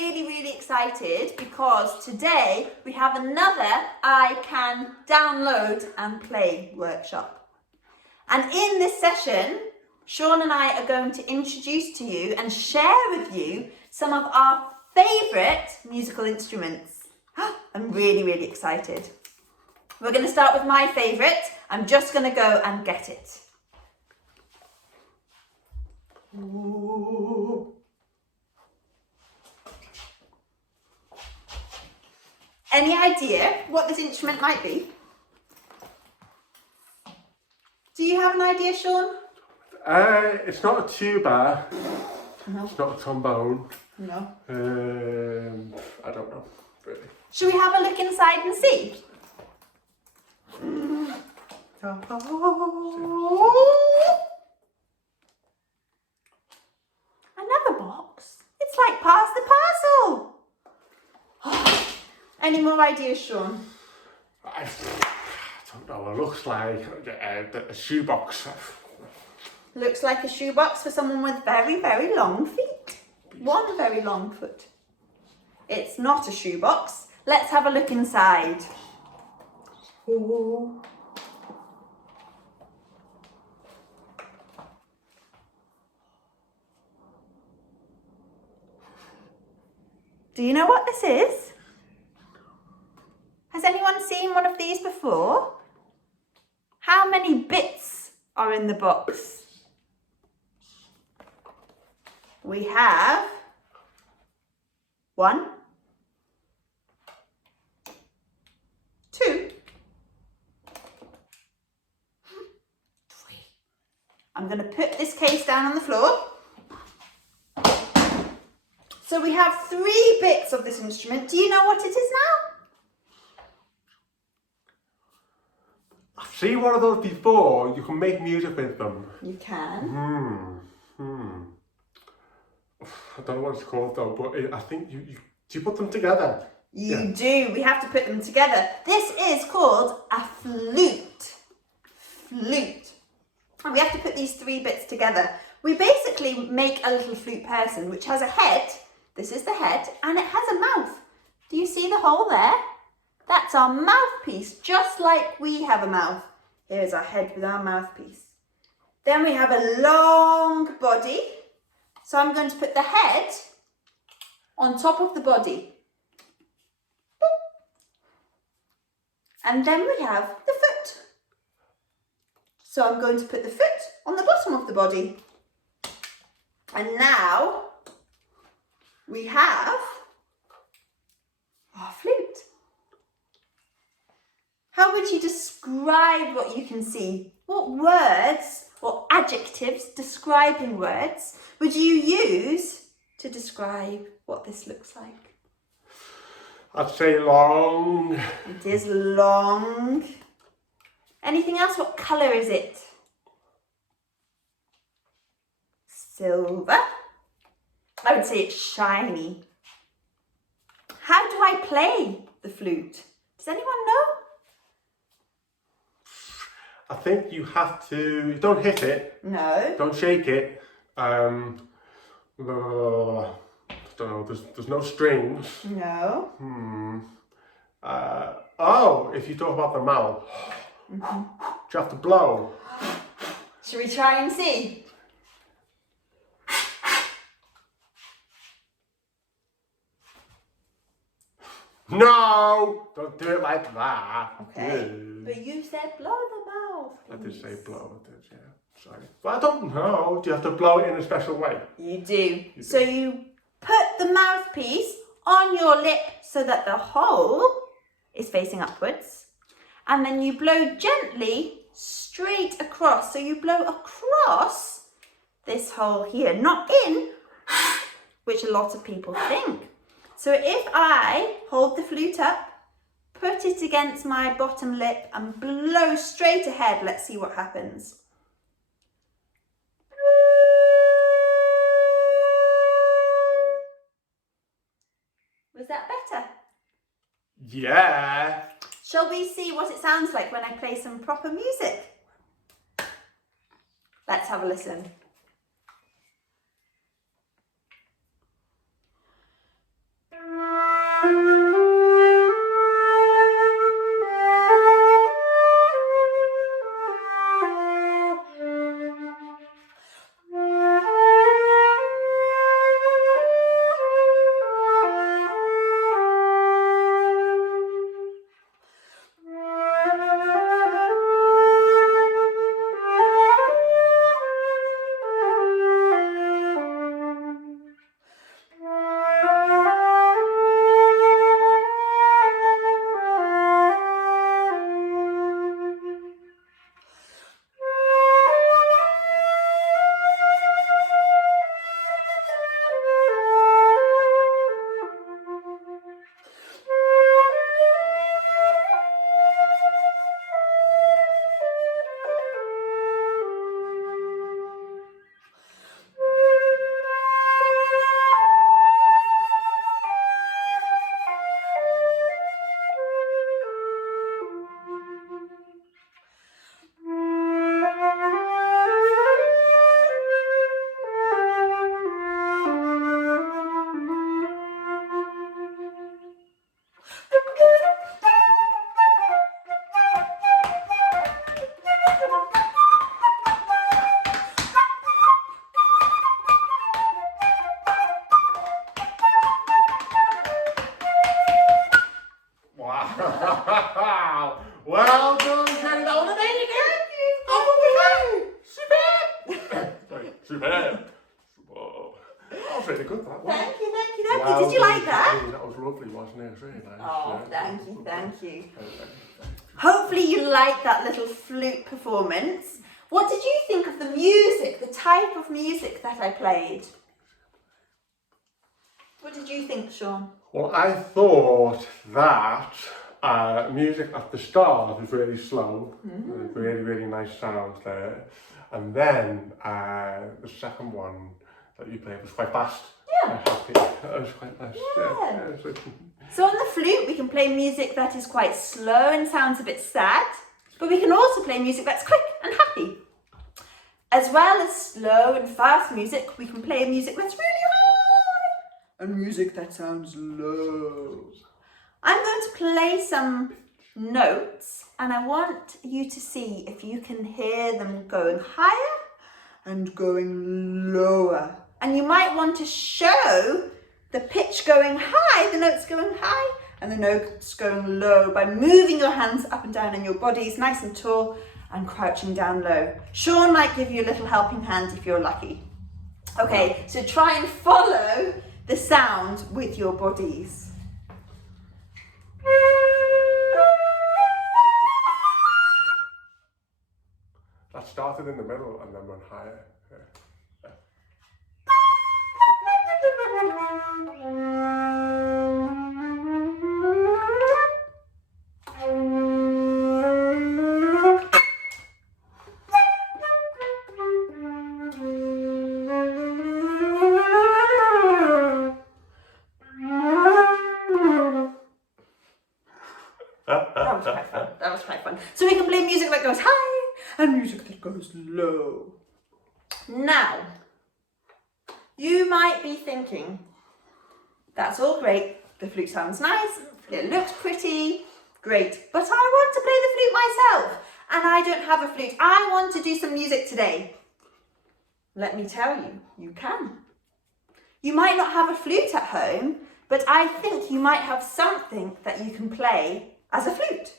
really excited because today we have another I Can Download and Play workshop. And in this session, Sean and I are going to introduce to you and share with you some of our favourite musical instruments. I'm really excited. We're going to start with my favourite. I'm just going to go and get it. Ooh. Any idea what this instrument might be? Do you have an idea, Sean? It's not a tuba. No. It's not a trombone. No. I don't know, really. Should we have a look inside and see? Another box. It's like Pass the Parcel. Any more ideas, Sean? I don't know. It looks like a shoebox. Looks like a shoebox for someone with very long feet. One very long foot. It's not a shoebox. Let's have a look inside. Ooh. Do you know what this is? Has anyone seen one of these before? How many bits are in the box? We have 1, 2, 3. I'm going to put this case down on the floor. So we have 3 bits of this instrument. Do you know what it is now? I've seen one of those before. You can make music with them. You can. I don't know what it's called though, but I think do you put them together? You do. We have to put them together. This is called a flute. Flute. And we have to put these 3 bits together. We basically make a little flute person which has a head. This is the head, and it has a mouth. Do you see the hole there? That's our mouthpiece, just like we have a mouth. Here's our head with our mouthpiece. Then we have a long body. So I'm going to put the head on top of the body. And then we have the foot. So I'm going to put the foot on the bottom of the body. And now we have our flute. How would you describe what you can see? What words or adjectives, describing words, would you use to describe what this looks like? I'd say long. It is long. Anything else? What colour is it? Silver. I would say it's shiny. How do I play the flute? Does anyone know? I think you have to. Don't hit it. No. Don't shake it. I don't know. There's no strings. No. If you talk about the mouth, do you have to blow? Should we try and see? No! Don't do it like that. Okay. But you said blow the mouth. I did say blow, I did, yeah. Sorry. But I don't know. Do you have to blow it in a special way? You do. So you put the mouthpiece on your lip so that the hole is facing upwards. And then you blow gently straight across. So you blow across this hole here, not in, which a lot of people think. So if I hold the flute up, put it against my bottom lip and blow straight ahead, let's see what happens. Was that better? Yeah. Shall we see what it sounds like when I play some proper music? Let's have a listen. Superb. Whoa. That was really good, that one. Thank you, thank you, thank you. Did you like that? That was lovely, wasn't it? It was really nice. Oh, yeah. thank you, thank you. Okay. Hopefully you liked that little flute performance. What did you think of the music, the type of music that I played? What did you think, Sean? Well, I thought that music at the start was really slow, really, really nice sounds there. And then the second one that you played was quite fast. Yeah. Happy. That was quite nice. Yeah. Yeah. So on the flute we can play music that is quite slow and sounds a bit sad, but we can also play music that's quick and happy. As well as slow and fast music, we can play music that's really high and music that sounds low. I'm going to play some notes and I want you to see if you can hear them going higher and going lower. And you might want to show the pitch going high, the notes going high and the notes going low by moving your hands up and down and your body's nice and tall and crouching down low. Sean might give you a little helping hand if you're lucky. Okay, so try and follow the sound with your bodies. That started in the middle and then went higher. Yeah. That was quite fun. So we can play music that goes high and music that goes low. Now, you might be thinking, that's all great, the flute sounds nice, it looks pretty, great, but I want to play the flute myself and I don't have a flute. I want to do some music today. Let me tell you, you can. You might not have a flute at home, but I think you might have something that you can play as a flute.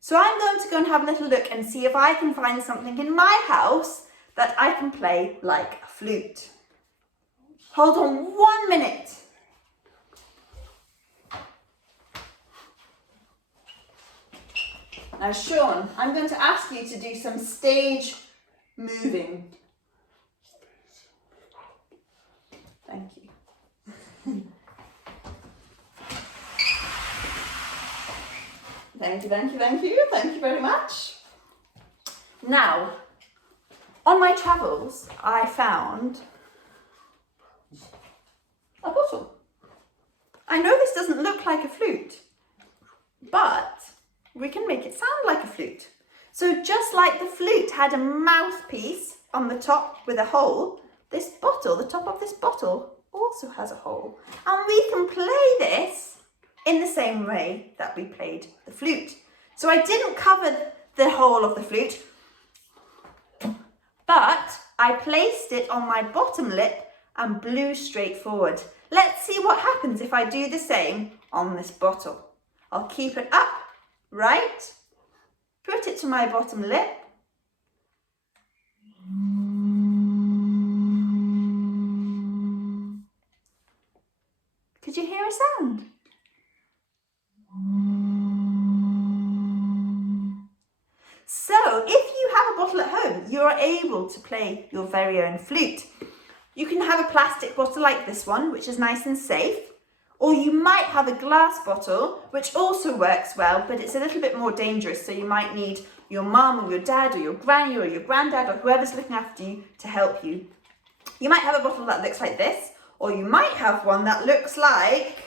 So I'm going to go and have a little look and see if I can find something in my house that I can play like a flute. Hold on 1 minute. Now Sean, I'm going to ask you to do some stage moving. Thank you. Thank you, thank you, thank you. Thank you very much. Now, on my travels, I found a bottle. I know this doesn't look like a flute, but we can make it sound like a flute. So just like the flute had a mouthpiece on the top with a hole, this bottle, the top of this bottle, also has a hole. And we can play this in the same way that we played the flute. So I didn't cover the hole of the flute, but I placed it on my bottom lip and blew straight forward. Let's see what happens if I do the same on this bottle. I'll keep it up, right? Put it to my bottom lip. Could you hear a sound? So if you have a bottle at home, you are able to play your very own flute. You can have a plastic bottle like this one, which is nice and safe, or you might have a glass bottle, which also works well, but it's a little bit more dangerous, so you might need your mum or your dad or your granny or your granddad or whoever's looking after you to help you. You might have a bottle that looks like this, or you might have one that looks like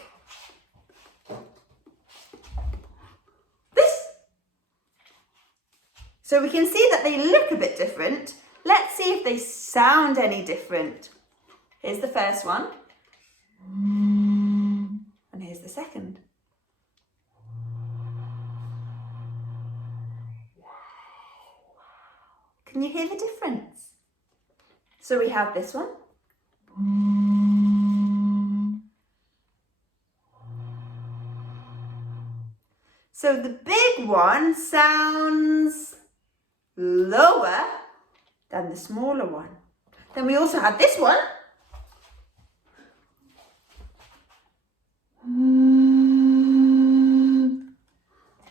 this. So we can see that they look a bit different. Let's see if they sound any different. Here's the first one. And here's the second. Can you hear the difference? So we have this one. So the big one sounds lower than the smaller one. Then we also had this one.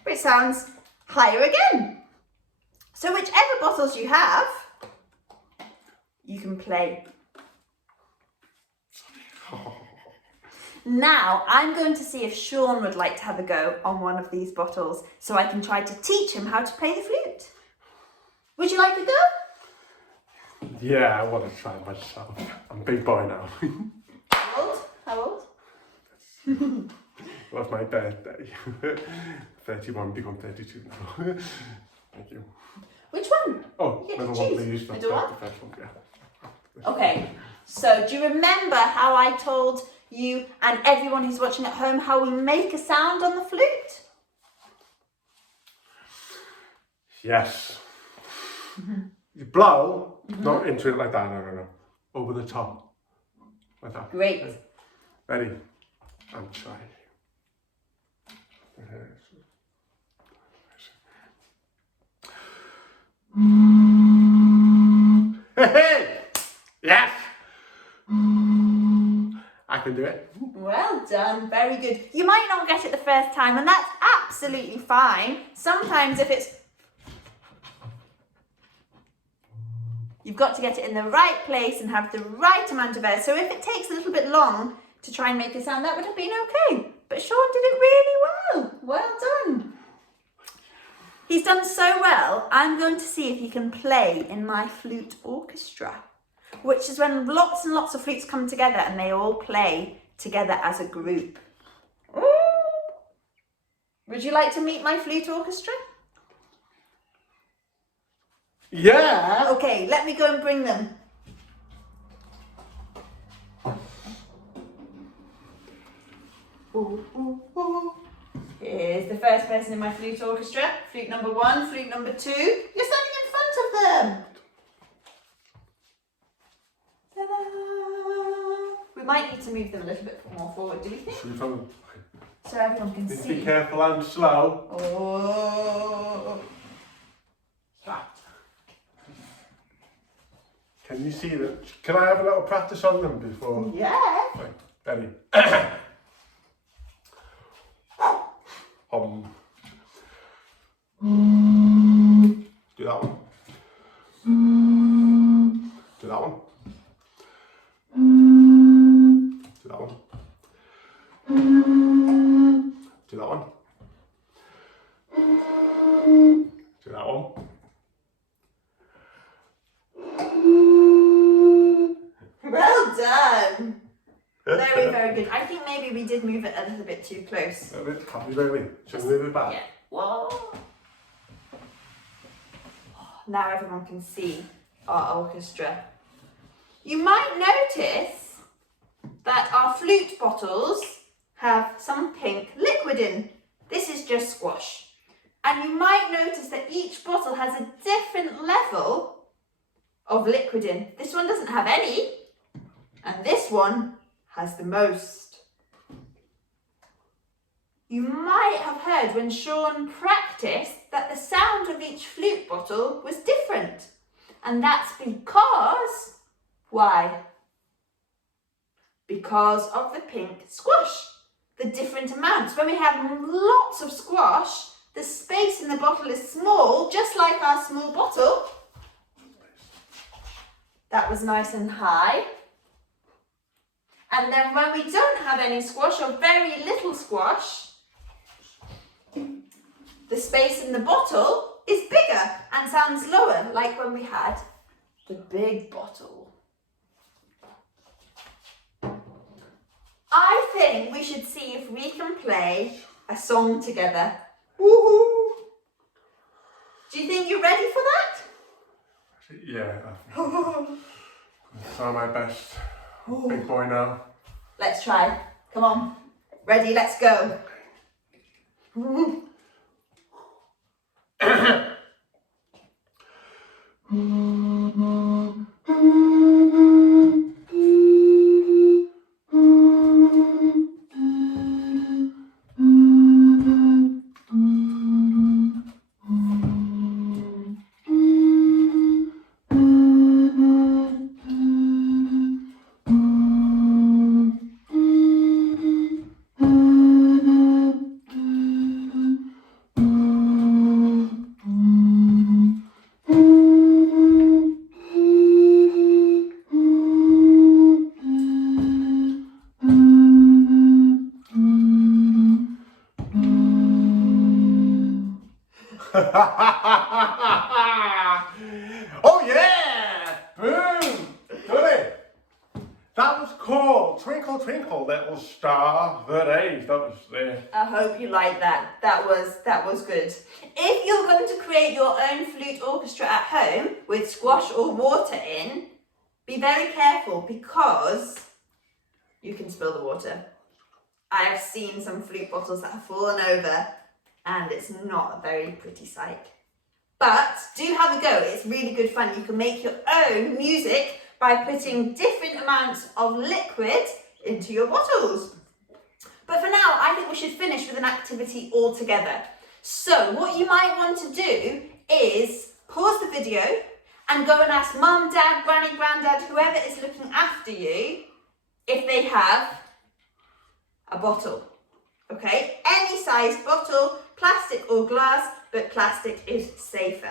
Which sounds higher again. So whichever bottles you have, you can play. Now I'm going to see if Sean would like to have a go on one of these bottles so I can try to teach him how to play the flute. Would you like a go? Yeah, I want to try myself. I'm a big boy now. How old? How old? It was my birthday. 31, become 32 now. Thank you. Which one? Oh, You get middle to one choose. please. Middle one? The first one, yeah. Okay, so do you remember how I told you and everyone who's watching at home how we make a sound on the flute? Yes. You blow, not into it like that, no. Over the top. Like that. Great. Ready? And try. Hey! Yes! I can do it. Well done, very good. You might not get it the first time and that's absolutely fine. Sometimes if it's... You've got to get it in the right place and have the right amount of air. So if it takes a little bit long to try and make a sound, that would have been okay. But Sean did it really well. Well done. He's done so well, I'm going to see if he can play in my flute orchestra, which is when lots and lots of flutes come together and they all play together as a group. Ooh. Would you like to meet my flute orchestra? Yeah! Okay, let me go and bring them. Ooh, ooh, ooh. Here's the first person in my flute orchestra. Flute number 1, flute number 2. You're standing in front of them. Ta-da! We might need to move them a little bit more forward, do you think? So everyone can see. Be careful and slow. Oh. Can you see them? Can I have a little practice on them before? Yeah. Right, ready? Do that one. Do that one. Do that one. Do that one. Do that one. Well done. Very, very good. I think maybe we did move it a little bit too close. A bit happy, really. Should we move it back? Yeah. Whoa. Now everyone can see our orchestra. You might notice that our flute bottles have some pink liquid in. This is just squash. And you might notice that each bottle has a different level of liquid in. This one doesn't have any, and this one has the most. You might have heard when Sean practiced that the sound of each flute bottle was different. And that's because, why? Because of the pink squash, the different amounts. When we have lots of squash, the space in the bottle is small, just like our small bottle. That was nice and high. And then when we don't have any squash or very little squash, the space in the bottle is bigger and sounds lower, like when we had the big bottle. I think we should see if we can play a song together. Woohoo! Do you think you're ready for that? Yeah. I'll try my best. Big boy now. Let's try. Come on. Ready, let's go. Oh yeah! Boom! Done it! That was cool. Twinkle, twinkle, little star. That was I hope you like that. That was good. If you're going to create your own flute orchestra at home with squash or water in, be very careful because you can spill the water. I have seen some flute bottles that have fallen over and it's not a very pretty sight. But do have a go. It's really good fun. You can make your own music by putting different amounts of liquid into your bottles. But for now, I think we should finish with an activity all together. So what you might want to do is pause the video and go and ask mum, dad, granny, granddad, whoever is looking after you, if they have a bottle. Okay, any size bottle, plastic or glass, but plastic is safer.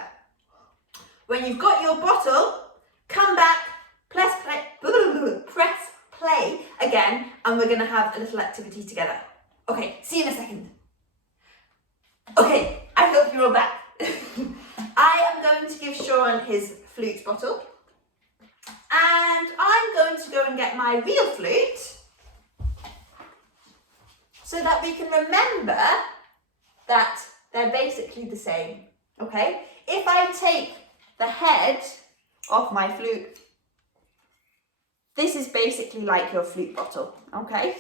When you've got your bottle, come back, press play again, and we're going to have a little activity together. Okay, see you in a second. Okay, I hope you're all back. I am going to give Sean his flute bottle, and I'm going to go and get my real flute so that we can remember that they're basically the same. Okay, if I take the head off my flute, this is basically like your flute bottle, okay?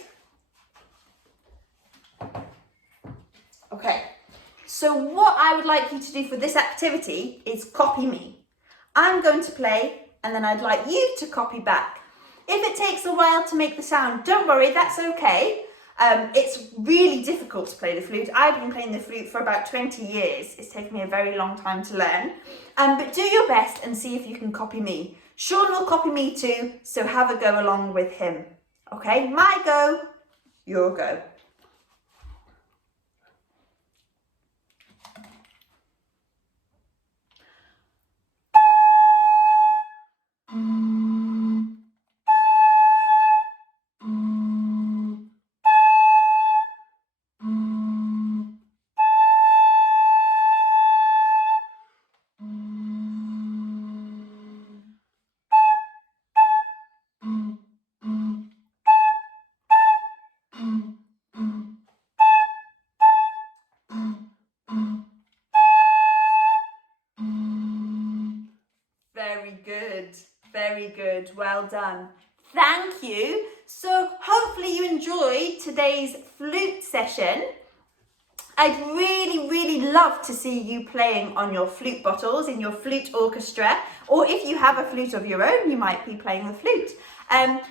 Okay, so what I would like you to do for this activity is copy me. I'm going to play and then I'd like you to copy back. If it takes a while to make the sound, don't worry, that's okay. It's really difficult to play the flute. I've been playing the flute for about 20 years. It's taken me a very long time to learn. But do your best and see if you can copy me. Sean will copy me too, so have a go along with him. Okay, my go, your go. Very good, well done. Thank you. So hopefully you enjoyed today's flute session. I'd really love to see you playing on your flute bottles in your flute orchestra, or if you have a flute of your own, you might be playing the flute.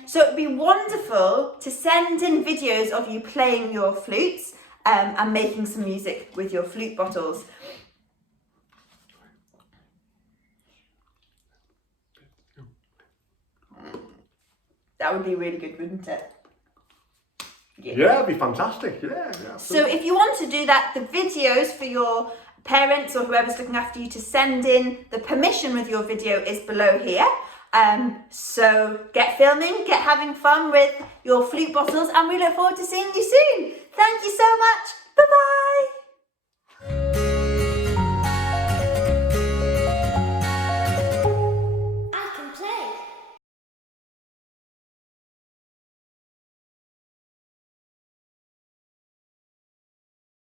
So it'd be wonderful to send in videos of you playing your flutes and making some music with your flute bottles. That would be really good, wouldn't it? Yeah, it'd be fantastic. Yeah. So if you want to do that, the videos for your parents or whoever's looking after you to send in the permission with your video is below here. So get filming, get having fun with your flute bottles, and we look forward to seeing you soon.